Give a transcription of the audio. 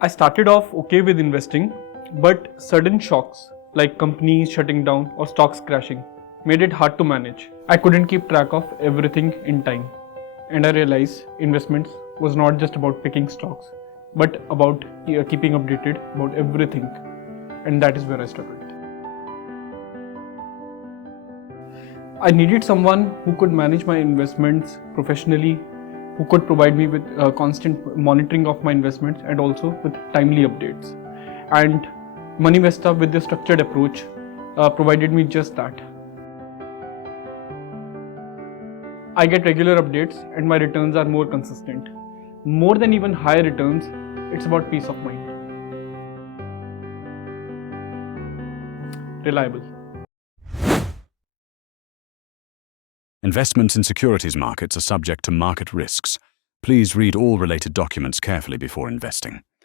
I started off okay with investing, but sudden shocks like companies shutting down or stocks crashing made it hard to manage. I couldn't keep track of everything in time, and I realized investments was not just about picking stocks, but about keeping updated about everything, and that is where I struggled. I needed someone who could manage my investments professionally, who could provide me with constant monitoring of my investments and also with timely updates. And Moneyvesta, with the structured approach, provided me just that. I get regular updates and my returns are more consistent. More than even higher returns, it's about peace of mind. Reliable. Investments in securities markets are subject to market risks. Please read all related documents carefully before investing.